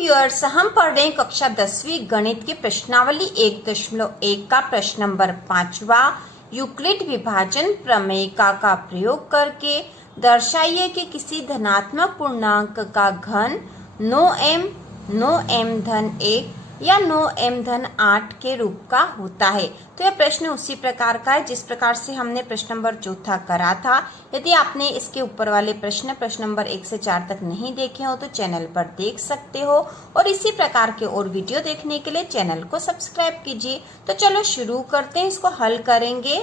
Viewers, हम पढ़ रहे हैं कक्षा 10वीं गणित की प्रश्नावली 1.1 का प्रश्न नंबर 5वां। यूक्लिड विभाजन प्रमेयिका का प्रयोग करके दर्शाइए कि किसी धनात्मक पूर्णांक का घन 9m धन 1 या 9m धन 8 के रूप का होता है। तो यह प्रश्न उसी प्रकार का है जिस प्रकार से हमने प्रश्न नंबर 4 करा था। यदि आपने इसके ऊपर वाले प्रश्न नंबर 1 से 4 तक नहीं देखे हो तो चैनल पर देख सकते हो, और इसी प्रकार के और वीडियो देखने के लिए चैनल को सब्सक्राइब कीजिए। तो चलो शुरू करते हैं, इसको हल करेंगे।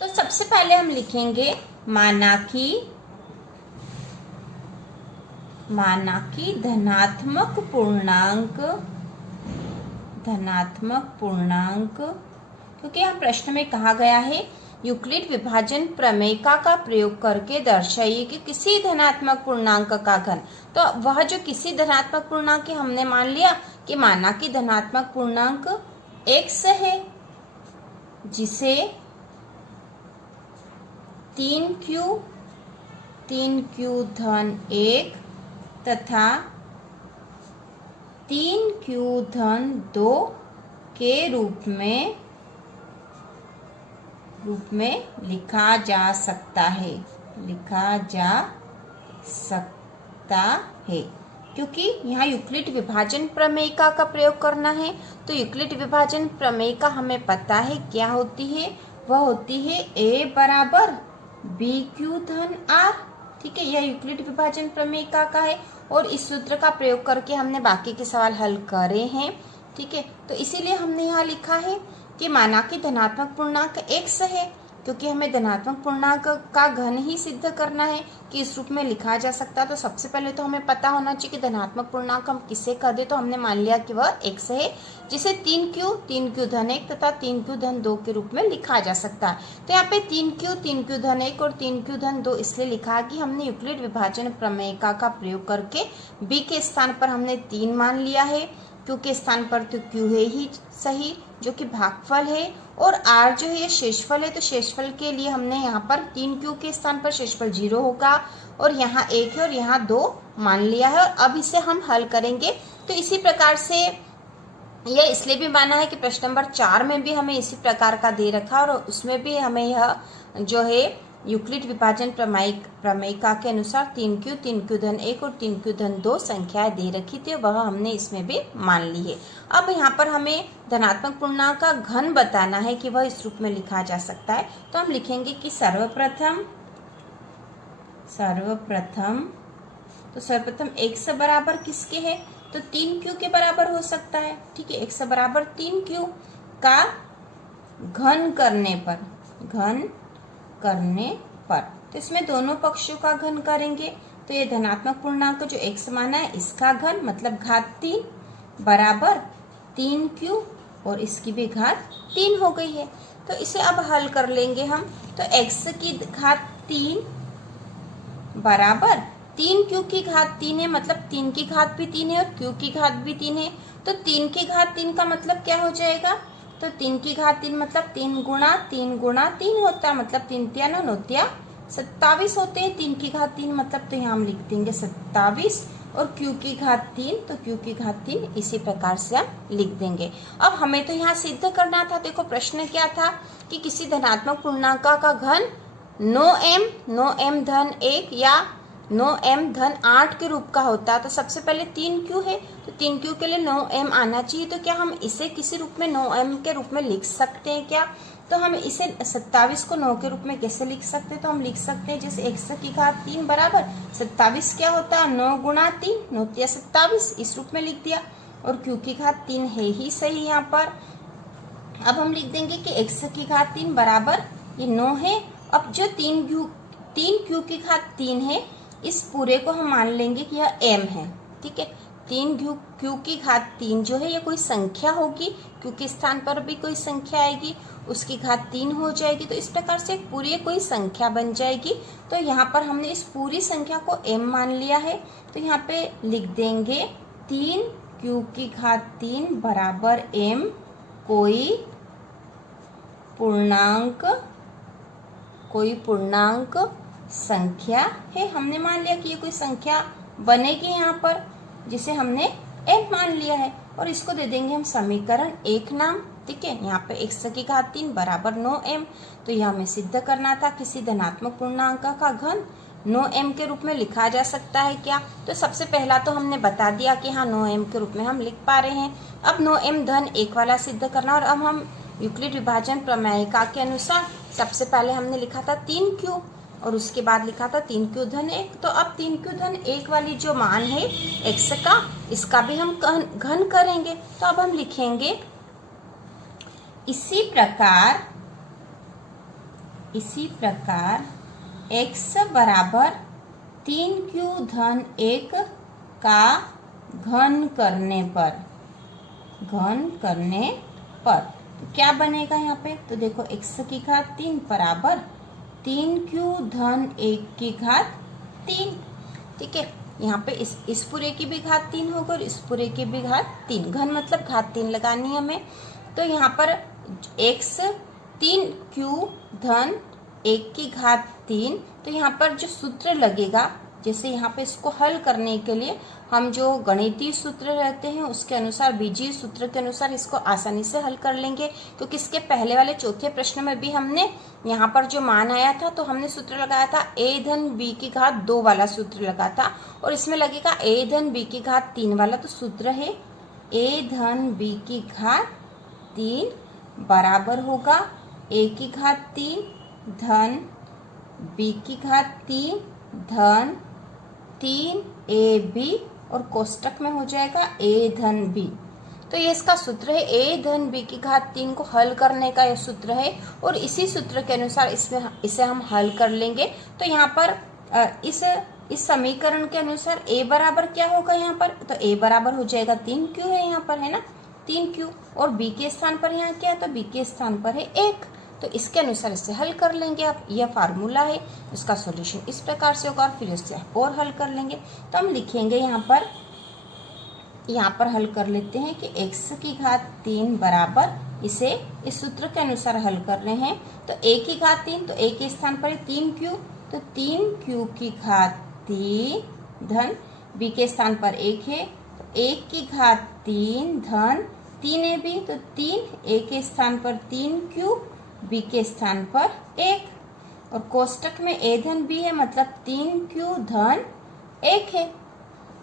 तो सबसे पहले हम लिखेंगे माना कि धनात्मक पूर्णांक, क्योंकि यहाँ प्रश्न में कहा गया है यूक्लिड विभाजन प्रमेयिका का प्रयोग करके दर्शाइए कि किसी धनात्मक पूर्णांक का घन। तो वह जो किसी धनात्मक पूर्णांक हमने मान लिया कि माना कि धनात्मक पूर्णांक x है, जिसे 3q धन 1 तथा 3q धन 2 के रूप में लिखा जा सकता है। क्योंकि यहाँ यूक्लिड विभाजन प्रमेयिका का प्रयोग करना है, तो यूक्लिड विभाजन प्रमेयिका हमें पता है क्या होती है। वह होती है a बराबर bq धन r। ठीक है, यह यूक्लिड विभाजन प्रमेयिका का है और इस सूत्र का प्रयोग करके हमने बाकी के सवाल हल करे हैं। ठीक है, तो इसीलिए हमने यहाँ लिखा है कि माना कि धनात्मक पूर्णांक x है, क्योंकि हमें धनात्मक पूर्णांक का घन ही सिद्ध करना है कि इस रूप में लिखा जा सकता है। तो सबसे पहले तो हमें पता होना चाहिए कि धनात्मक पूर्णांक हम किसे कर दे। तो हमने मान लिया कि वह x है, जिसे 3q धन 1 तथा 3q धन 2 के रूप में लिखा जा सकता है। तो यहाँ पे 3q धन 1 और 3q धन 2 इसलिए लिखा है कि हमने यूक्लिड विभाजन प्रमेयिका का प्रयोग करके b के स्थान पर हमने 3 मान लिया है, q के स्थान पर तो q है ही सही जो कि भागफल है, और r जो है ये शेषफल है। तो शेषफल के लिए हमने यहाँ पर 3q के स्थान पर शेषफल 0 होगा, और यहाँ 1 है और यहाँ 2 मान लिया है। और अब इसे हम हल करेंगे। तो इसी प्रकार से यह इसलिए भी माना है कि प्रश्न नंबर 4 में भी हमें इसी प्रकार का दे रखा, और उसमें भी हमें यह जो है यूक्लिड विभाजन प्रमेयिका के अनुसार 3q धन 1 और 3q धन 2 संख्याएं दे रखी थी, वह हमने इसमें भी मान ली है। अब यहाँ पर हमें धनात्मक पूर्णांक का घन बताना है कि वह इस रूप में लिखा जा सकता है। तो हम लिखेंगे कि सर्वप्रथम x बराबर किसके है, तो 3q के बराबर हो सकता है। ठीक है, x बराबर 3q का घन करने पर तो इसमें दोनों पक्षों का घन करेंगे। तो ये धनात्मक पूर्णांक जो x माना है इसका घन मतलब घात 3 बराबर 3q, और इसकी भी घात 3 हो गई है। तो इसे अब हल कर लेंगे हम। तो x की घात 3 बराबर 3q की घात 3 है, मतलब 3 की घात भी 3 है और q की घात भी 3 है। तो 3 की घात 3 का मतलब क्या हो जाएगा, तो 3 की घात 3 मतलब 3 गुणा 3 होता है, मतलब 3 तिया 9 9 तिया 27 होते हैं। 3 की घात 3 मतलब तो यहाँ हम लिख देंगे 27, और q की घात 3 तो q की घात 3 इसी प्रकार से हम लिख देंगे। अब हमें तो यहाँ सिद्ध करना था। देखो प्रश्न क्या था कि किसी धनात्मक पूर्णांक का घन 9m धन 1 या 9m धन 8 के रूप का होता है। तो सबसे पहले 3q है, तो 3q के लिए 9m आना चाहिए। तो क्या हम इसे किसी रूप में 9m के रूप में लिख सकते हैं क्या, तो हम इसे 27 को 9 के रूप में कैसे लिख सकते हैं, तो हम लिख सकते हैं जैसे x की घात 3 बराबर 27 क्या होता है 9 गुणा 3 9 तिया 27, इस रूप में लिख दिया, और q की घात 3 है ही सही यहाँ पर। अब हम लिख देंगे कि x की घात 3 बराबर ये 9 है। अब जो 3q की घात 3 है इस पूरे को हम मान लेंगे कि यह m है। ठीक है, 3q की घात 3 जो है ये कोई संख्या होगी, q के स्थान पर भी कोई संख्या आएगी, उसकी घात 3 हो जाएगी। तो इस प्रकार से पूरी कोई संख्या बन जाएगी। तो यहाँ पर हमने इस पूरी संख्या को m मान लिया है। तो यहाँ पे लिख देंगे 3q की घात 3 बराबर m, कोई पूर्णांक संख्या है। हमने मान लिया कि ये कोई संख्या बनेगी यहाँ पर, जिसे हमने m मान लिया है और इसको दे देंगे हम समीकरण 1 नाम। ठीक है, यहाँ पे x की घात 3 बराबर 9m। तो यह हमें सिद्ध करना था किसी धनात्मक पूर्णांक का घन 9m के रूप में लिखा जा सकता है क्या। तो सबसे पहला तो हमने बता दिया कि हाँ 9m के रूप में हम लिख पा रहे हैं। अब 9m धन 1 वाला सिद्ध करना, और अब हम यूक्लिड विभाजन प्रमेयिका के अनुसार सबसे पहले हमने लिखा था 3q और उसके बाद लिखा था 3q धन 1। तो अब 3q धन 1 वाली जो मान है x का, इसका भी हम घन करेंगे। तो अब हम लिखेंगे इसी प्रकार x बराबर 3q धन 1 का घन करने पर तो क्या बनेगा यहाँ पे। तो देखो x की घात 3 बराबर 3q धन 1 की घात 3। ठीक है, यहाँ पे इस पूरे की भी घात 3 होगा और इस पूरे की भी घात 3। घन मतलब घात 3 लगानी है हमें। तो यहाँ पर x 3q धन 1 की घात 3। तो यहाँ पर जो सूत्र लगेगा, जैसे यहाँ पे इसको हल करने के लिए हम जो गणितीय सूत्र रहते हैं उसके अनुसार, बीजीय सूत्र के अनुसार इसको आसानी से हल कर लेंगे। क्योंकि इसके पहले वाले चौथे प्रश्न में भी हमने यहाँ पर जो मान आया था तो हमने सूत्र लगाया था a धन b की घात 2 वाला सूत्र लगा था, और इसमें लगेगा a धन b की घात 3 वाला। तो सूत्र है a धन b की घात 3 बराबर होगा a की घात 3 धन b की घात 3 धन 3ab, और कोष्टक में हो जाएगा a धन b। तो ये इसका सूत्र है, a धन b की घात 3 को हल करने का यह सूत्र है, और इसी सूत्र के अनुसार इसे हम हल कर लेंगे। तो यहाँ पर इस समीकरण के अनुसार a बराबर क्या होगा यहाँ पर। तो a बराबर हो जाएगा 3q है यहाँ पर, है ना 3q, और b के स्थान पर यहाँ क्या है, तो b के स्थान पर है 1। तो इसके अनुसार इसे हल कर लेंगे आप। यह फार्मूला है, इसका सॉल्यूशन इस प्रकार से होगा, और फिर इससे और हल कर लेंगे। तो हम लिखेंगे यहाँ पर हल कर लेते हैं कि x की घात 3 बराबर, इसे इस सूत्र के अनुसार हल कर रहे हैं। तो a की घात 3, तो a के स्थान पर है 3q, तो 3q की घात 3 धन b के स्थान पर 1 है, तो 1 की घात 3 धन 3ab, तो 3a के स्थान पर 3q, b के स्थान पर 1, और कोष्टक में a धन b है मतलब 3q धन 1 है।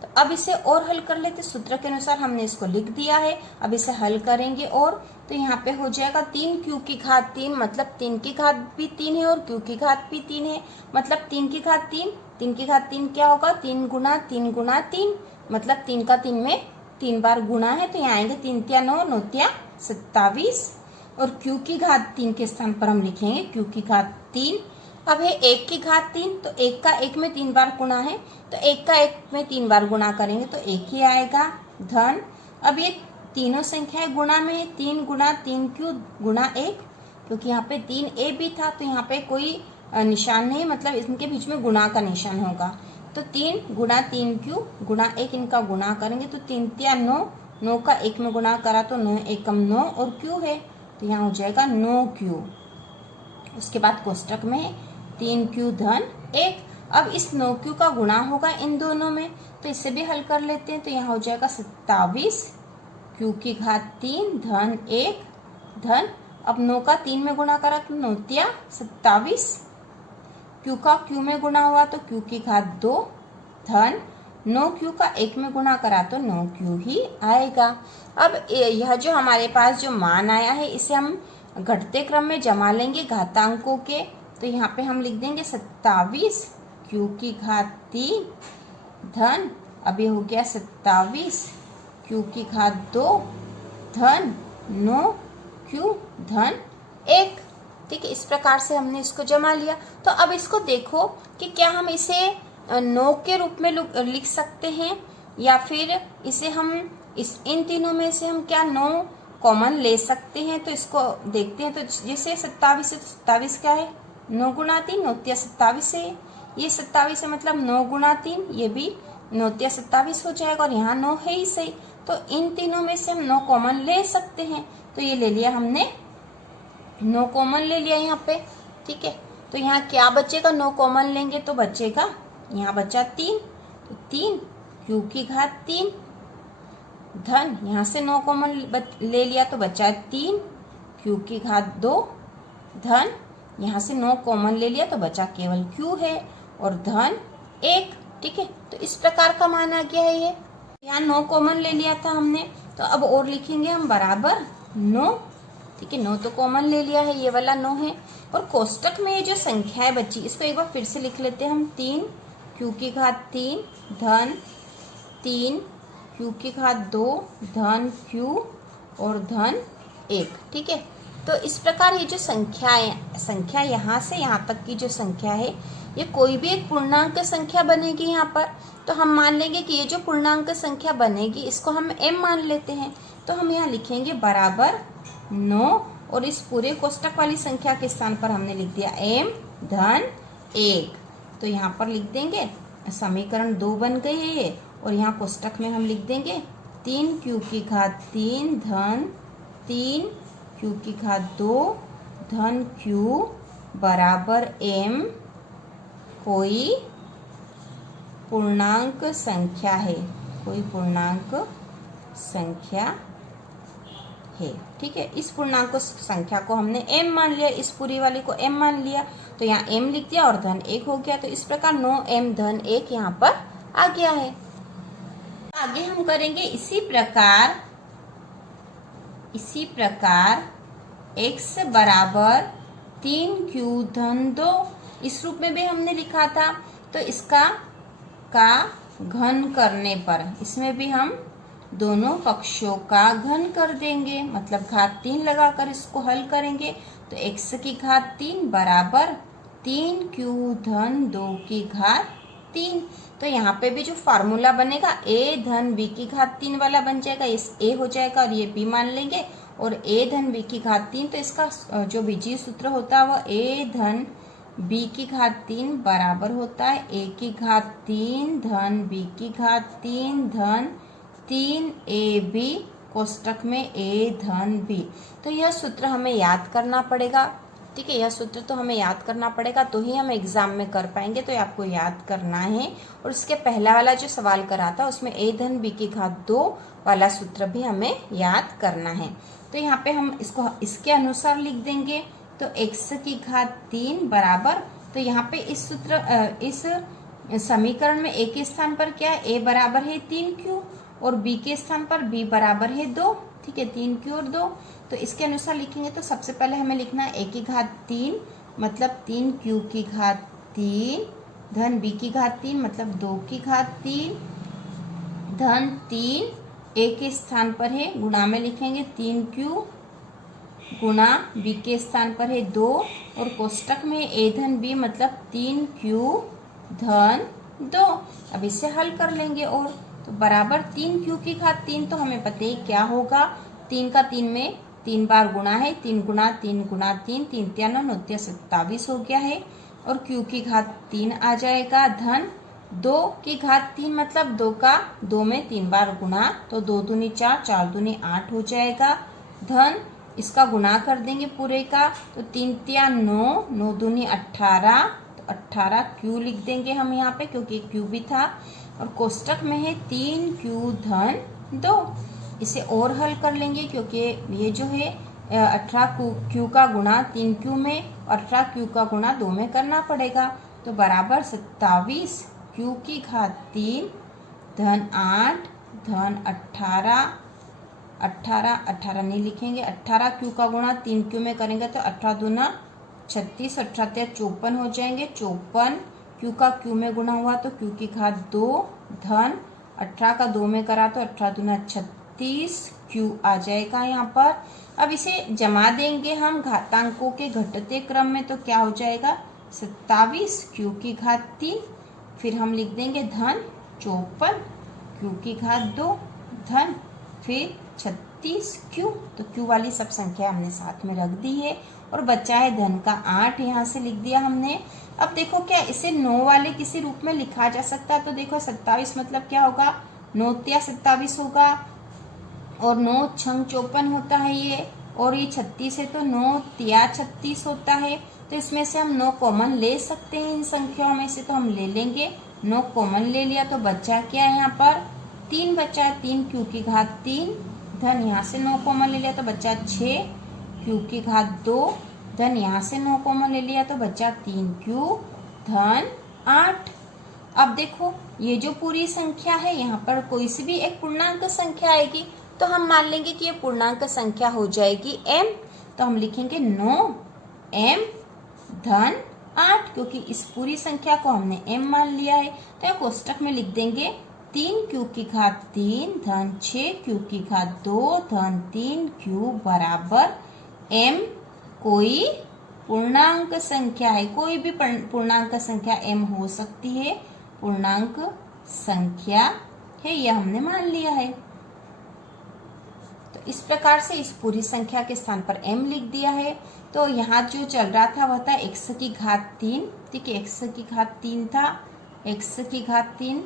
तो अब इसे और हल कर लेते, सूत्र के अनुसार हमने इसको लिख दिया है। अब इसे हल करेंगे और तो यहाँ पे हो जाएगा 3q की घात 3 मतलब 3 की घात भी 3 है और q की घात भी 3 है, मतलब 3 की घात 3 की घात 3 क्या होगा, 3 गुना 3 गुना 3, मतलब 3 का 3 में 3 बार गुणा है। तो यहाँ आएंगे 3 तिया 9, 9 तिया 27, और q की घात 3 के स्थान पर हम लिखेंगे q की घात 3। अब है 1 की घात 3, तो 1 का 1 में 3 बार गुणा है, तो 1 का 1 में 3 बार गुणा करेंगे तो 1 ही आएगा धन। अब ये तीनों संख्याएं गुणा में है, 3 गुणा 3q गुणा 1, क्योंकि यहाँ पे 3a भी था तो यहाँ पे कोई निशान नहीं, मतलब इनके बीच में गुणा का निशान होगा। तो 3 गुणा 3q गुणा 1, इनका गुणा करेंगे तो 3 तिया 9, 9 का 1 में गुणा करा तो 9 एकम 9, और q है तो यहाँ हो जाएगा 9q। उसके बाद कोष्टक में 3q धन 1। अब इस 9q का गुणा होगा इन दोनों में, तो इसे भी हल कर लेते हैं। तो यहाँ हो जाएगा 27 q की घात 3 धन 1 धन, अब 9 का 3 में गुणा करा तो 9 तिया 27, q का q में गुणा हुआ तो q की घात 2 धन 9q का 1 में गुणा करा तो 9q ही आएगा। अब यह जो हमारे पास जो मान आया है इसे हम घटते क्रम में जमा लेंगे घातांकों के। तो यहाँ पे हम लिख देंगे 27 q की घात 3 धन, अब ये हो गया 27 q की घात 2 धन 9q धन 1। ठीक है, इस प्रकार से हमने इसको जमा लिया। तो अब इसको देखो कि क्या हम इसे 9 के रूप में लिख सकते हैं, या फिर इसे हम इन तीनों में से हम क्या 9 कॉमन ले सकते हैं। तो इसको देखते हैं। तो जैसे 27 से 27 क्या है, 9 गुणा 3, 9 तिया 27 है, ये 27 है मतलब 9 गुणा 3, ये भी 9 तिया 27 हो जाएगा, और यहाँ 9 है ही सही। तो इन तीनों में से हम 9 कॉमन ले सकते हैं। तो ये ले लिया हमने, 9 कॉमन ले लिया यहाँ पे। ठीक है, तो यहाँ क्या बचेगा, 9 कॉमन लेंगे तो बचेगा, यहाँ बचा 3, तो 3 q की घात 3 धन, यहाँ से 9 कॉमन ले लिया तो बचा 3 q की घात 2 धन, यहाँ से 9 कॉमन ले लिया तो बचा केवल q है और धन 1। ठीक है, तो इस प्रकार का मान आ गया है ये। यहाँ 9 कॉमन ले लिया था हमने, तो अब और लिखेंगे हम बराबर 9। ठीक है, 9 तो कॉमन ले लिया है, ये वाला 9 है। और कोष्टक में ये जो संख्या है बच्ची, इसको एक बार फिर से लिख लेते हैं हम। 3 q की घात 3 धन 3 q की घात 2 धन q और धन 1। ठीक है, तो इस प्रकार ये जो संख्या यहाँ से यहाँ तक की जो संख्या है, ये कोई भी एक पूर्णांक संख्या बनेगी यहाँ पर। तो हम मान लेंगे कि ये जो पूर्णांक संख्या बनेगी इसको हम m मान लेते हैं। तो हम यहाँ लिखेंगे बराबर 9 और इस पूरे कोष्टक वाली संख्या के स्थान पर हमने लिख दिया m धन 1। तो यहाँ पर लिख देंगे, समीकरण 2 बन गई है ये। और यहाँ कोष्टक में हम लिख देंगे 3 q की घात 3 धन 3 q की घात 2 धन q बराबर m कोई पूर्णांक संख्या है, कोई पूर्णांक संख्या है। ठीक है, इस पूर्णांक संख्या को हमने m मान लिया, इस पूरी वाली को m मान लिया, तो यहाँ m लिख दिया और धन 1 हो गया। तो इस प्रकार 9m धन 1 यहाँ पर आ गया है। आगे हम करेंगे इसी प्रकार x बराबर 3q धन 2, इस रूप में भी हमने लिखा था। तो इसका का घन करने पर इसमें भी हम दोनों पक्षों का घन कर देंगे, मतलब घात 3 लगाकर इसको हल करेंगे। तो x की घात 3 बराबर 3q धन 2 की घात 3। तो यहाँ पे भी जो फार्मूला बनेगा a धन b की घात 3 वाला बन जाएगा, इस a हो जाएगा और ये b मान लेंगे और a धन b की घात 3। तो इसका जो बीजीय सूत्र होता है वह a धन b की घात 3 बराबर होता है a की घात 3 धन b की घात 3 धन 3ab कोष्टक में a धन b। तो यह सूत्र हमें याद करना पड़ेगा। ठीक है, यह सूत्र तो हमें याद करना पड़ेगा, तो ही हम एग्जाम में कर पाएंगे। तो ये आपको याद करना है। और इसके पहला वाला जो सवाल करा था उसमें a धन b की घात 2 वाला सूत्र भी हमें याद करना है। तो यहाँ पे हम इसको इसके अनुसार लिख देंगे। तो x की घात 3 बराबर, तो यहाँ पे इस सूत्र इस समीकरण में a के स्थान पर क्या है, a बराबर है 3q और b के स्थान पर b बराबर है 2। ठीक है, 3q और 2। तो इसके अनुसार लिखेंगे तो सबसे पहले हमें लिखना है a की घात 3 मतलब 3q की घात 3 धन b की घात 3 मतलब 2 की घात 3 धन 3 a के स्थान पर है गुणा में लिखेंगे 3q गुणा b के स्थान पर है 2 और कोष्टक में a धन b मतलब 3q धन 2। अब इसे हल कर लेंगे और तो बराबर 3q की घात 3, तो हमें पता है क्या होगा। 3 का 3 में 3 बार गुणा है, 3 गुणा 3 गुणा 3 3 3 9 27 हो गया है और q की घात 3 आ जाएगा धन 2 की घात 3 मतलब 2 का 2 में 3 बार गुणा, तो 2 दूनी 4 4 दूनी 8 हो जाएगा धन, इसका गुणा कर देंगे पूरे का, तो 3 तिया 9 9 दूनी 18, तो 18 q लिख देंगे हम यहाँ पे क्योंकि q भी था और कोष्टक में है 3q धन 2। इसे और हल कर लेंगे क्योंकि ये जो है 18q का गुणा 3q में 18q का गुणा 2 में करना पड़ेगा। तो बराबर 27 q की घात 3 धन 8 धन 18 नहीं लिखेंगे, 18q का गुणा 3q में करेंगे तो 18 दूना 36 18 54 हो जाएंगे, 54 q का q में गुणा हुआ तो q की घात 2 धन 18 का 2 में करा तो 18 दूना 36 q आ जाएगा यहाँ पर। अब इसे जमा देंगे हम घातांकों के घटते क्रम में, तो क्या हो जाएगा 27 q की घात 3, फिर हम लिख देंगे धन 54 q की घात 2 धन फिर 36 q। तो q वाली सब संख्या हमने साथ में रख दी है और बचा है धन का 8, यहाँ से लिख दिया हमने। अब देखो क्या इसे 9 वाले किसी रूप में लिखा जा सकता है, तो देखो 27 मतलब क्या होगा 9 तिया 27 होगा और 9 छंग 54 होता है ये, और ये 36 है तो 9 तिया 36 होता है। तो इसमें से हम 9 कॉमन ले सकते हैं इन संख्याओं में से, तो हम ले लेंगे 9 कॉमन ले लिया तो बचा क्या है यहाँ पर 3 बचा, 3 क्यू की घात 3 धन यहाँ से 9 कॉमन ले लिया तो बचा 6 क्यू की घात 2 धन यहाँ से 9 कॉमन ले लिया तो बचा 3 क्यू धन 8। अब देखो ये जो पूरी संख्या है यहाँ पर कोई सी भी एक पूर्णांक संख्या आएगी तो हम मान लेंगे कि ये पूर्णांक संख्या हो जाएगी m। तो हम लिखेंगे 9m धन 8 क्योंकि इस पूरी संख्या को हमने m मान लिया है। तो यह कोष्टक में लिख देंगे 3 क्यू की घात 3 धन 6 क्यू की घात 2 धन 3 क्यू बराबर m। कोई पूर्णांक संख्या है, कोई भी पूर्णांक संख्या m हो सकती है, पूर्णांक संख्या है, यह हमने मान लिया है। तो इस प्रकार से इस पूरी संख्या के स्थान पर m लिख दिया है। तो यहाँ जो चल रहा था वह था x की घात 3, ठीक है, x की घात 3 था, x की घात 3,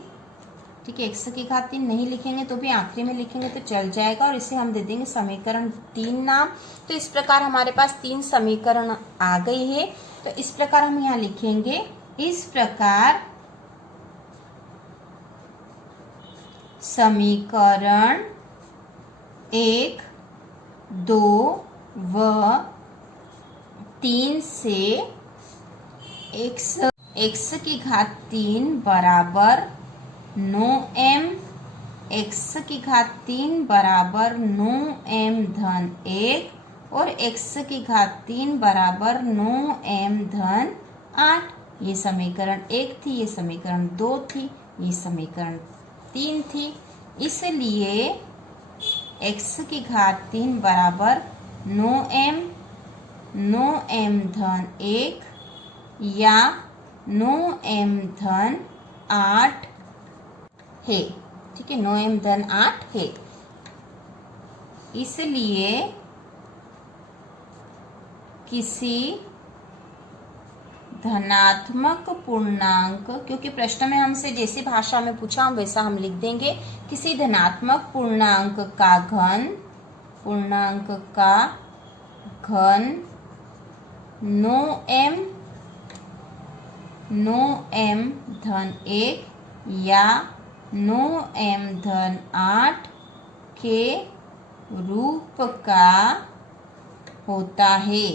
ठीक है, x की घात 3 नहीं लिखेंगे तो भी आखिरी में लिखेंगे तो चल जाएगा और इसे हम दे देंगे समीकरण 3 नाम। तो इस प्रकार हमारे पास 3 समीकरण आ गई है। तो इस प्रकार हम यहाँ लिखेंगे, इस प्रकार समीकरण 1, 2 व 3 से x की घात 3 बराबर 9m, x की घात 3 बराबर 9m धन 1 और x की घात 3 बराबर 9m धन 8। ये समीकरण 1 थी, ये समीकरण 2 थी, ये समीकरण 3 थी। इसलिए x की घात 3 बराबर 9m धन 1 या 9m धन 8 है, ठीक है, 9m धन 8 है। इसलिए किसी धनात्मक पूर्णांक, क्योंकि प्रश्न में हमसे जैसी भाषा में पूछा हम वैसा हम लिख देंगे, किसी धनात्मक पूर्णांक का घन 9m धन 1 या 9m धन 8 के रूप का होता है,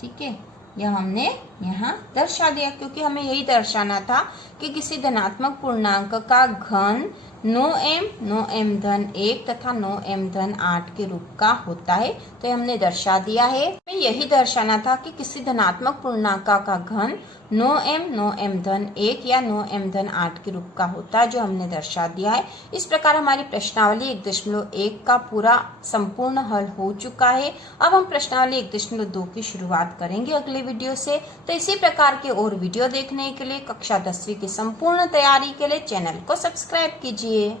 ठीक है। यह हमने यहाँ दर्शा दिया क्योंकि हमें यही दर्शाना था कि किसी धनात्मक पूर्णांक का घन 9m धन 1 तथा 9m धन 8 के रूप का होता है। तो ये हमने दर्शा दिया है। यही दर्शाना था कि किसी धनात्मक पूर्णांक का घन 9m धन 1 या 9m धन 8 के रूप का होता है, जो हमने दर्शा दिया है। इस प्रकार हमारी प्रश्नावली 1.1 का पूरा संपूर्ण हल हो चुका है। अब हम प्रश्नावली 1.2 की शुरुआत करेंगे अगले वीडियो से। तो इसी प्रकार के और वीडियो देखने के लिए, कक्षा 10वीं की संपूर्ण तैयारी के लिए चैनल को सब्सक्राइब कीजिए।